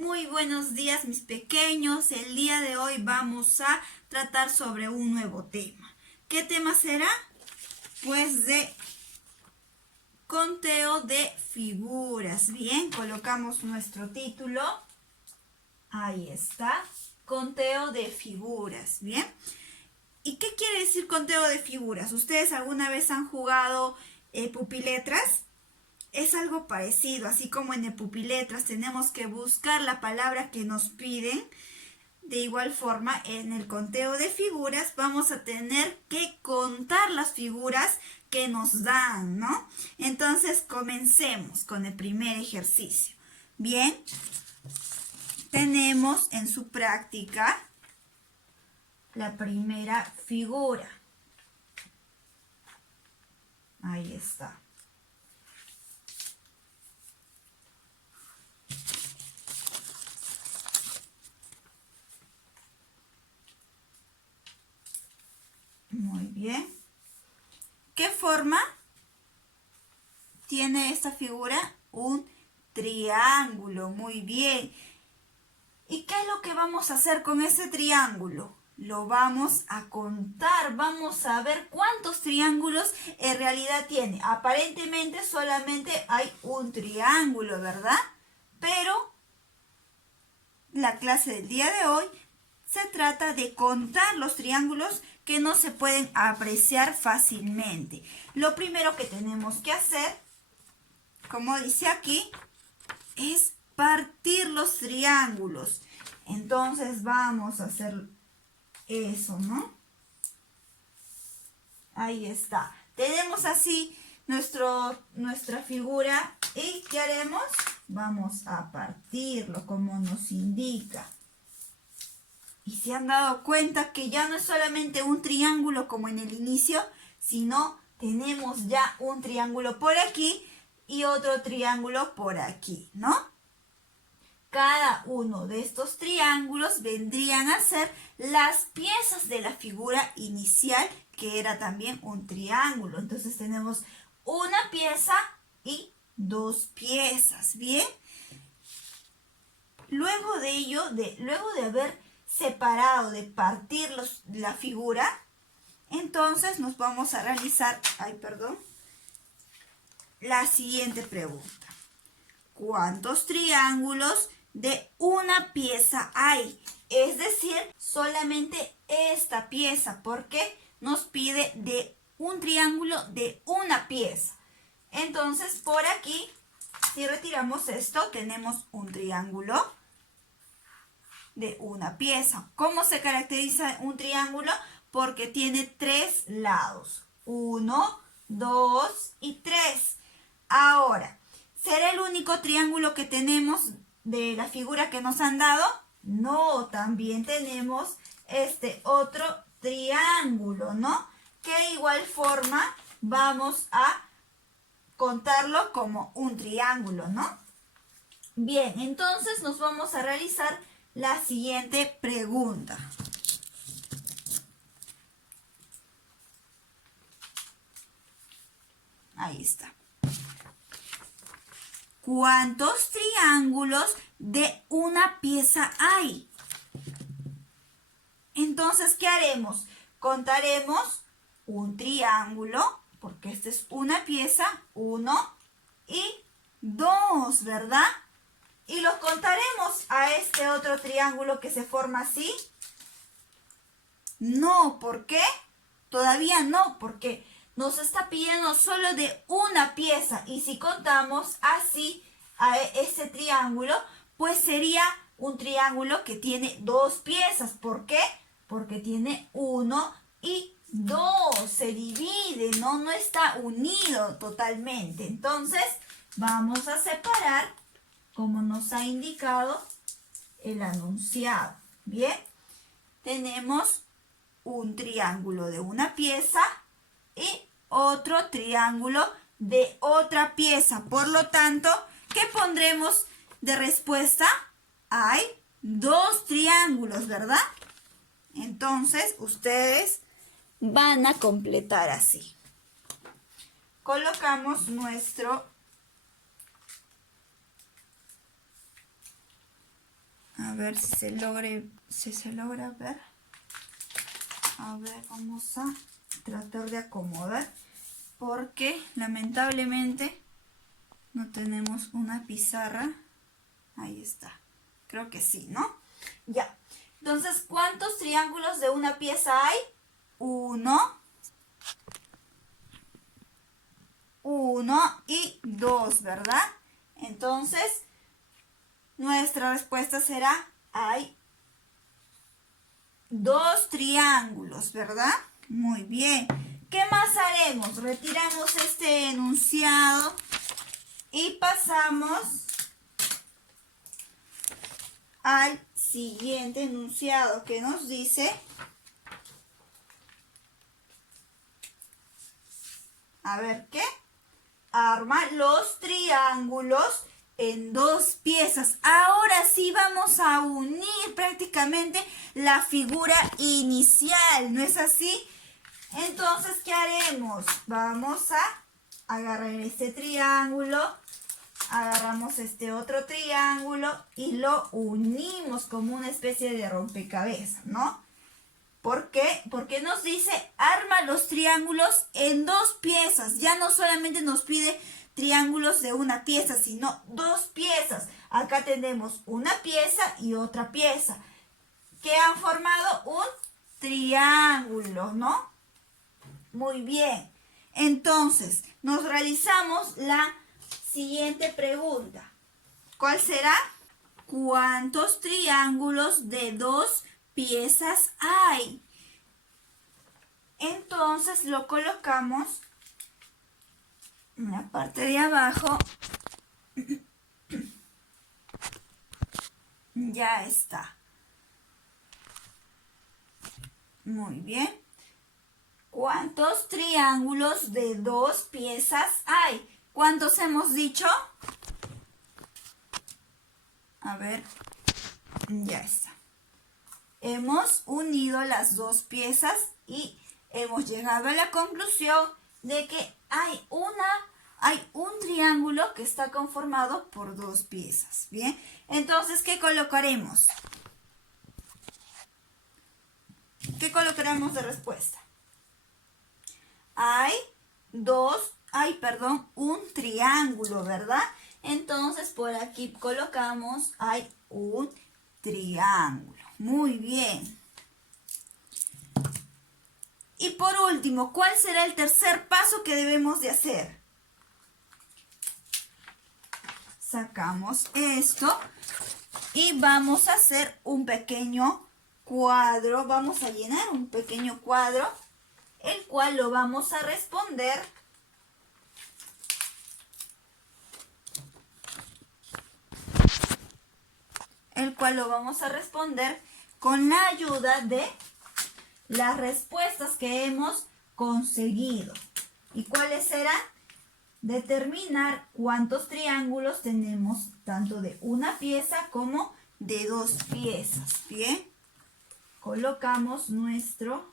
Muy buenos días, mis pequeños. El día de hoy vamos a tratar sobre un nuevo tema. ¿Qué tema será? Pues de conteo de figuras. Bien, colocamos nuestro título. Ahí está. Conteo de figuras. Bien. ¿Y qué quiere decir conteo de figuras? ¿Ustedes alguna vez han jugado pupiletras? Es algo parecido, así como en el pupiletras tenemos que buscar la palabra que nos piden. De igual forma, en el conteo de figuras vamos a tener que contar las figuras que nos dan, ¿no? Entonces, comencemos con el primer ejercicio. Bien, tenemos en su práctica la primera figura. Ahí está. Muy bien. ¿Qué forma tiene esta figura? Un triángulo. Muy bien. ¿Y qué es lo que vamos a hacer con ese triángulo? Lo vamos a contar. Vamos a ver cuántos triángulos en realidad tiene. Aparentemente solamente hay un triángulo, ¿verdad? Pero la clase del día de hoy se trata de contar los triángulos que no se pueden apreciar fácilmente. Lo primero que tenemos que hacer, como dice aquí, es partir los triángulos. Entonces vamos a hacer eso, ¿no? Ahí está. Tenemos así nuestra figura. ¿Y qué haremos? Vamos a partirlo como nos indica. Y se han dado cuenta que ya no es solamente un triángulo como en el inicio, sino tenemos ya un triángulo por aquí y otro triángulo por aquí, ¿no? Cada uno de estos triángulos vendrían a ser las piezas de la figura inicial, que era también un triángulo. Entonces tenemos una pieza y dos piezas, ¿bien? Luego de ello, luego de haber separado, de partir la figura, entonces nos vamos a realizar, la siguiente pregunta. ¿Cuántos triángulos de una pieza hay? Es decir, solamente esta pieza, porque nos pide de un triángulo de una pieza. Entonces, por aquí, si retiramos esto, tenemos un triángulo de una pieza. ¿Cómo se caracteriza un triángulo? Porque tiene tres lados. 1, 2 y 3. Ahora, ¿será el único triángulo que tenemos de la figura que nos han dado? No, también tenemos este otro triángulo, ¿no? Que de igual forma vamos a contarlo como un triángulo, ¿no? Bien, entonces nos vamos a realizar la siguiente pregunta. Ahí está. ¿Cuántos triángulos de una pieza hay? Entonces, ¿qué haremos? Contaremos un triángulo, porque esta es una pieza, 1 y 2, ¿verdad? Y los contaremos a este otro triángulo que se forma así. No, ¿por qué? Todavía no, porque nos está pidiendo solo de una pieza. Y si contamos así a ese triángulo, pues sería un triángulo que tiene dos piezas. ¿Por qué? Porque tiene 1 y 2. Se divide, ¿no? No está unido totalmente. Entonces, vamos a separar como nos ha indicado el enunciado. Bien, tenemos un triángulo de una pieza y otro triángulo de otra pieza. Por lo tanto, ¿qué pondremos de respuesta? hay 2 triángulos, ¿verdad? Entonces, ustedes van a completar así. Colocamos nuestro... A ver si se logra ver. A ver, vamos a tratar de acomodar. Porque lamentablemente no tenemos una pizarra. Ahí está. Creo que sí, ¿no? Ya. Entonces, ¿cuántos triángulos de una pieza hay? 1, 1 y 2, ¿verdad? Entonces, nuestra respuesta será, hay 2 triángulos, ¿verdad? Muy bien. ¿Qué más haremos? Retiramos este enunciado y pasamos al siguiente enunciado que nos dice, a ver, ¿qué? Arma los triángulos en 2 piezas. Ahora sí vamos a unir prácticamente la figura inicial, ¿no es así? Entonces, ¿qué haremos? Vamos a agarrar este triángulo, agarramos este otro triángulo y lo unimos como una especie de rompecabezas, ¿no? ¿Por qué? Porque nos dice, arma los triángulos en 2 piezas. Ya no solamente nos pide triángulos de una pieza, sino 2 piezas. Acá tenemos una pieza y otra pieza, que han formado un triángulo, ¿no? Muy bien. Entonces, nos realizamos la siguiente pregunta. ¿Cuál será? ¿Cuántos triángulos de 2 piezas hay? Entonces lo colocamos en la parte de abajo. Ya está. Muy bien. ¿Cuántos triángulos de 2 piezas hay? ¿Cuántos hemos dicho? A ver, ya está. Hemos unido las 2 piezas y hemos llegado a la conclusión de que hay un triángulo que está conformado por 2 piezas. Bien, entonces, ¿qué colocaremos? ¿Qué colocaremos de respuesta? Hay un triángulo, ¿verdad? Entonces, por aquí colocamos, hay un triángulo. Muy bien. Y por último, ¿cuál será el tercer paso que debemos de hacer? Sacamos esto y vamos a hacer un pequeño cuadro. Vamos a llenar un pequeño cuadro, el cual lo vamos a responder con la ayuda de las respuestas que hemos conseguido. ¿Y cuáles serán? Determinar cuántos triángulos tenemos, tanto de una pieza como de 2 piezas. Bien, colocamos nuestro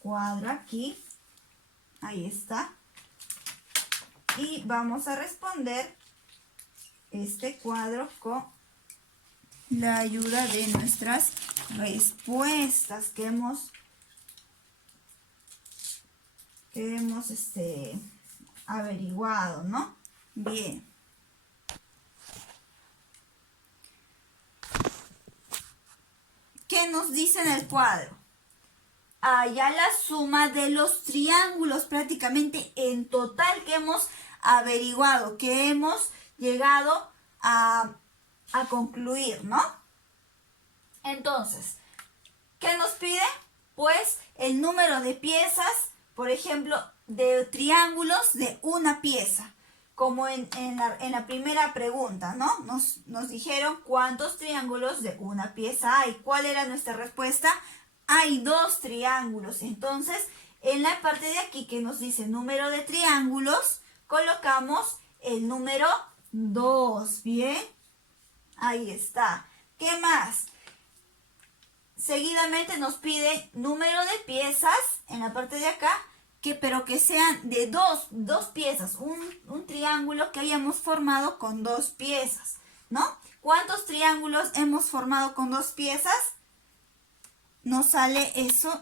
cuadro aquí. Ahí está. Y vamos a responder este cuadro con la ayuda de nuestras respuestas que hemos averiguado, ¿no? Bien. ¿Qué nos dice en el cuadro? Haya la suma de los triángulos prácticamente en total que hemos averiguado, que hemos llegado a concluir, ¿no? Entonces, ¿qué nos pide? Pues el número de piezas, por ejemplo, de triángulos de una pieza, como en la primera pregunta, ¿no? Nos dijeron cuántos triángulos de una pieza hay. ¿Cuál era nuestra respuesta? Hay 2 triángulos. Entonces, en la parte de aquí que nos dice número de triángulos, colocamos el número 2, ¿bien? Ahí está. ¿Qué más? Seguidamente nos pide número de piezas en la parte de acá, pero que sean de dos piezas, un triángulo que hayamos formado con 2 piezas, ¿no? ¿Cuántos triángulos hemos formado con 2 piezas? Nos sale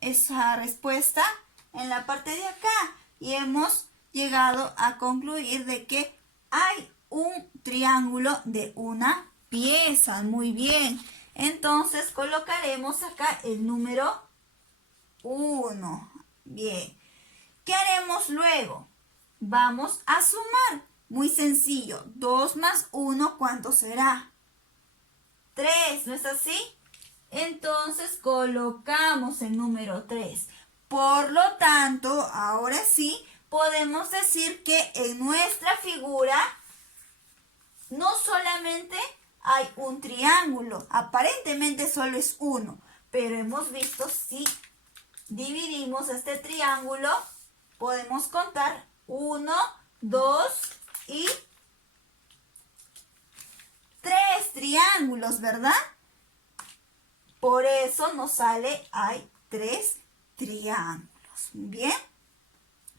esa respuesta en la parte de acá y hemos llegado a concluir de que hay un triángulo de una pieza. Muy bien. Entonces colocaremos acá el número 1. Bien. ¿Qué haremos luego? Vamos a sumar. Muy sencillo. 2 más 1, ¿cuánto será? 3, ¿no es así? Entonces colocamos el número 3. Por lo tanto, ahora sí, podemos decir que en nuestra figura no solamente hay un triángulo, aparentemente solo es uno, pero hemos visto si dividimos este triángulo, podemos contar 1, 2 y 3 triángulos, ¿verdad? Por eso nos sale, hay 3 triángulos. Bien.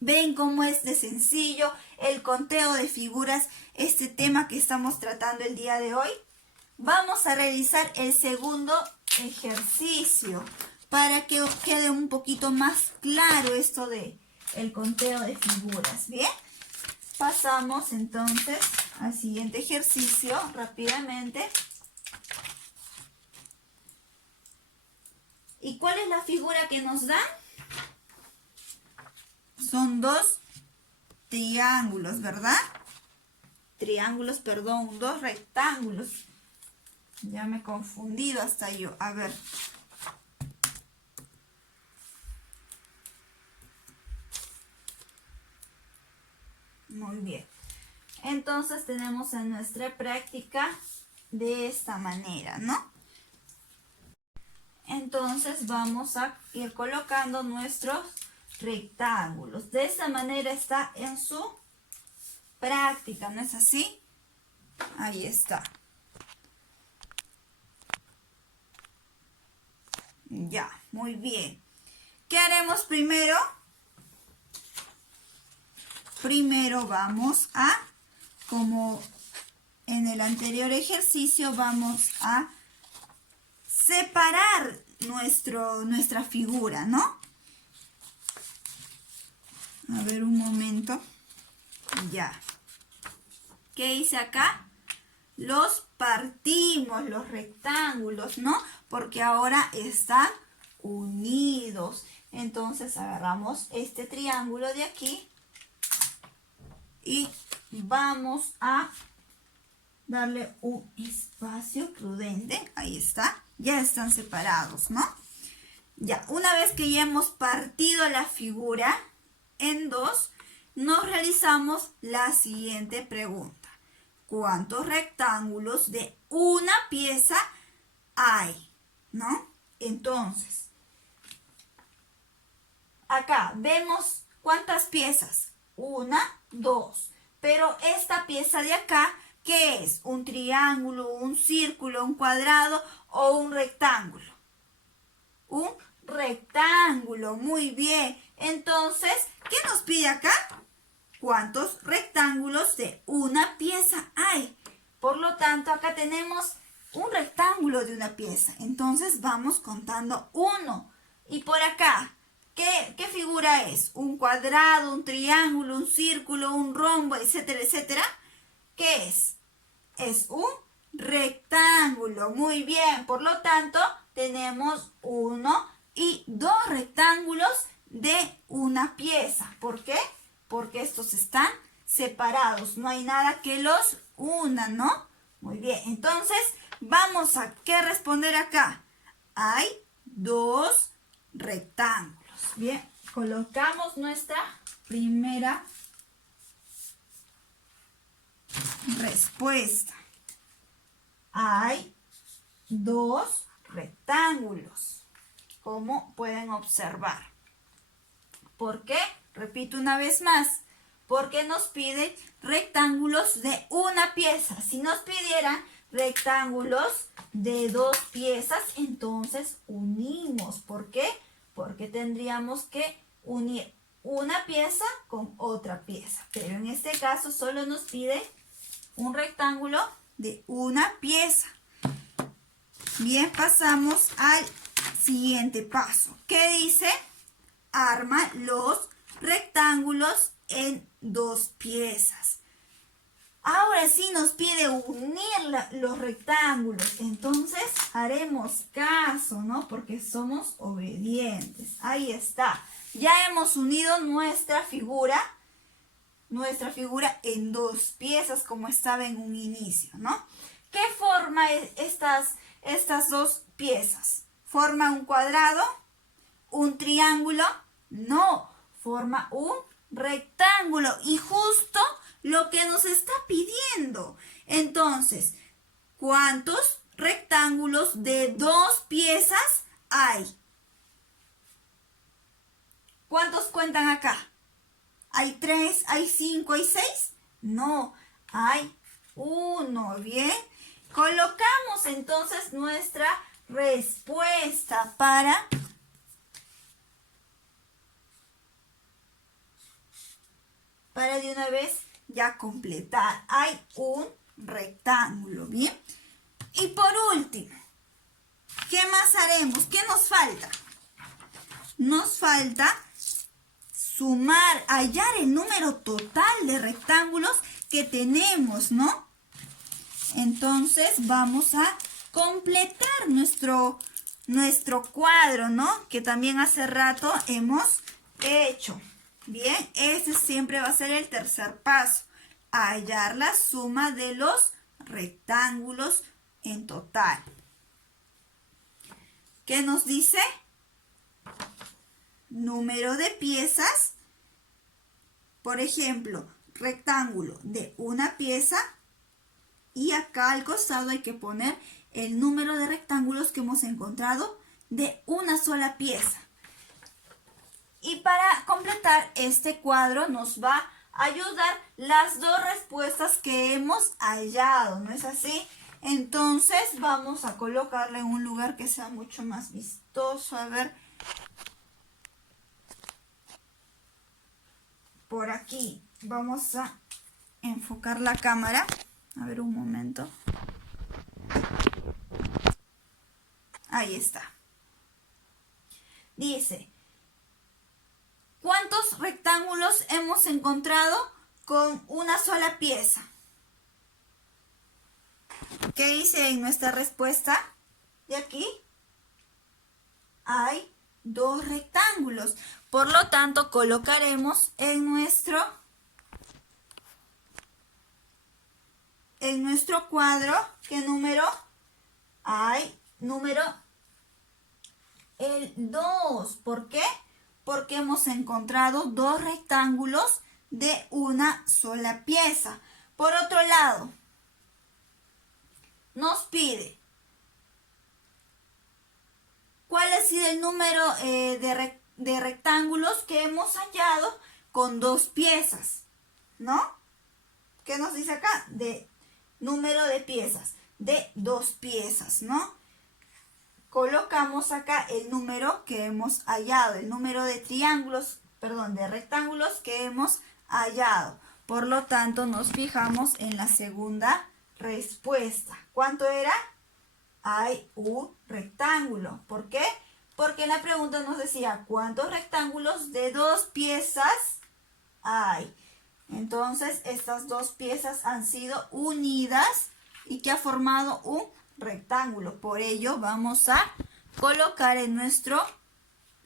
¿Ven cómo es de sencillo el conteo de figuras, este tema que estamos tratando el día de hoy? Vamos a realizar el segundo ejercicio para que os quede un poquito más claro esto de el conteo de figuras. Bien. Pasamos entonces al siguiente ejercicio rápidamente. ¿Y cuál es la figura que nos dan? Son 2 triángulos, ¿verdad? Triángulos, perdón, 2 rectángulos. Ya me he confundido hasta yo. A ver. Muy bien. Entonces tenemos en nuestra práctica de esta manera, ¿no? Entonces vamos a ir colocando nuestros rectángulos. De esta manera está en su práctica, ¿no es así? Ahí está. Ya, muy bien. ¿Qué haremos primero? Primero vamos a, como en el anterior ejercicio, vamos a separar nuestra figura, ¿no? A ver un momento. Ya. ¿Qué hice acá? Los partimos, los rectángulos, ¿no? Porque ahora están unidos. Entonces agarramos este triángulo de aquí y vamos a darle un espacio prudente. Ahí está. Ya están separados, ¿no? Ya, una vez que ya hemos partido la figura en 2, nos realizamos la siguiente pregunta. ¿Cuántos rectángulos de una pieza hay? ¿No? Entonces, acá vemos cuántas piezas. 1, 2. Pero esta pieza de acá, ¿qué es? ¿Un triángulo, un círculo, un cuadrado o un rectángulo? Un rectángulo, muy bien. Entonces, ¿qué nos pide acá? ¿Cuántos rectángulos de una pieza hay? Por lo tanto, acá tenemos un rectángulo de una pieza. Entonces, vamos contando 1. Y por acá, ¿qué figura es? ¿Un cuadrado, un triángulo, un círculo, un rombo, etcétera, etcétera? ¿Qué es? Es un rectángulo. Muy bien. Por lo tanto, tenemos 1 y 2 rectángulos de una pieza. ¿Por qué? Porque estos están separados. No hay nada que los una, ¿no? Muy bien. Entonces, vamos a ¿qué responder acá? Hay 2 rectángulos. Bien. Colocamos nuestra primera respuesta. Hay 2 rectángulos, como pueden observar. ¿Por qué? Repito una vez más. Porque nos piden rectángulos de una pieza. Si nos pidieran rectángulos de 2 piezas, entonces unimos. ¿Por qué? Porque tendríamos que unir una pieza con otra pieza. Pero en este caso solo nos pide un rectángulo de una pieza. Bien, pasamos al siguiente paso. ¿Qué dice? Arma los rectángulos en 2 piezas. Ahora sí nos pide unir los rectángulos. Entonces haremos caso, ¿no? Porque somos obedientes. Ahí está. Ya hemos unido nuestra figura en 2 piezas como estaba en un inicio, ¿no? ¿Qué forma estas 2 piezas? ¿Forma un cuadrado? ¿Un triángulo? No, forma un rectángulo y justo lo que nos está pidiendo. Entonces, ¿cuántos rectángulos de 2 piezas hay? ¿Cuántos cuentan acá? ¿Hay 3? ¿Hay 5? ¿Hay 6? No, hay 1, ¿bien? Colocamos entonces nuestra respuesta para de una vez ya completar. Hay un rectángulo, ¿bien? Y por último, ¿qué más haremos? ¿Qué nos falta? Nos falta sumar, hallar el número total de rectángulos que tenemos, ¿no? Entonces vamos a completar nuestro cuadro, ¿no? Que también hace rato hemos hecho. Bien, ese siempre va a ser el tercer paso. Hallar la suma de los rectángulos en total. ¿Qué nos dice? Número de piezas. Por ejemplo, rectángulo de una pieza. Y acá al costado hay que poner el número de rectángulos que hemos encontrado de una sola pieza. Y para completar este cuadro nos va a ayudar las 2 respuestas que hemos hallado, ¿no es así? Entonces vamos a colocarla en un lugar que sea mucho más vistoso. A ver, por aquí vamos a enfocar la cámara. A ver, un momento. Ahí está. Dice, ¿cuántos rectángulos hemos encontrado con una sola pieza? ¿Qué dice en nuestra respuesta? De aquí hay 2 rectángulos. Por lo tanto, colocaremos en nuestro cuadro, ¿qué número? Hay número el 2. ¿Por qué? Porque hemos encontrado 2 rectángulos de una sola pieza. Por otro lado, nos pide cuál ha sido el número de rectángulos que hemos hallado con 2 piezas, ¿no? ¿Qué nos dice acá? De número de piezas, de 2 piezas, ¿no? Colocamos acá el número que hemos hallado, el número de de rectángulos que hemos hallado. Por lo tanto, nos fijamos en la segunda respuesta. ¿Cuánto era? Hay un rectángulo. ¿Por qué? Porque la pregunta nos decía, ¿cuántos rectángulos de 2 piezas hay? Entonces, estas 2 piezas han sido unidas y que ha formado un rectángulo. Por ello, vamos a colocar en nuestro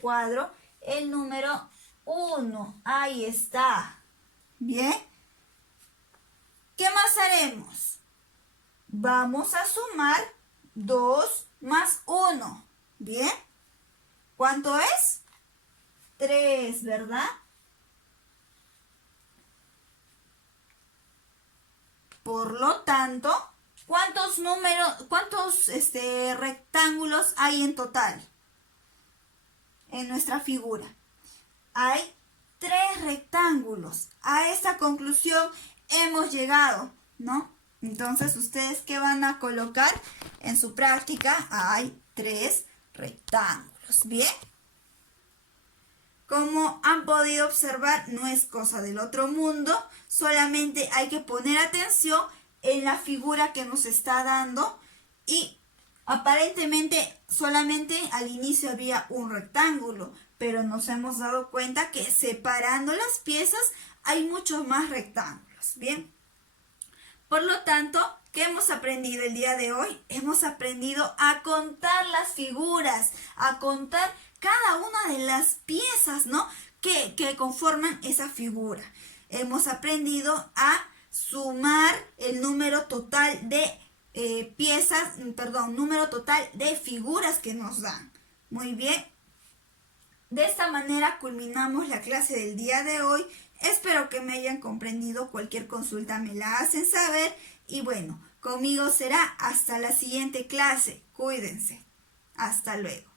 cuadro el número 1. Ahí está. Bien. ¿Qué más haremos? Vamos a sumar 2 más 1. Bien. ¿Cuánto es? 3, ¿verdad? Por lo tanto, ¿cuántos rectángulos hay en total en nuestra figura? Hay 3 rectángulos. A esta conclusión hemos llegado, ¿no? Entonces, ¿ustedes qué van a colocar en su práctica? Hay 3 rectángulos, ¿bien? Como han podido observar, no es cosa del otro mundo, solamente hay que poner atención en la figura que nos está dando y aparentemente solamente al inicio había un rectángulo, pero nos hemos dado cuenta que separando las piezas hay muchos más rectángulos, ¿bien? Por lo tanto, ¿qué hemos aprendido el día de hoy? Hemos aprendido a contar las figuras, a contar cada una de las piezas, ¿no? que conforman esa figura. Hemos aprendido a sumar el número total de número total de figuras que nos dan. Muy bien. De esta manera culminamos la clase del día de hoy. Espero que me hayan comprendido. Cualquier consulta me la hacen saber. Y bueno, conmigo será hasta la siguiente clase. Cuídense. Hasta luego.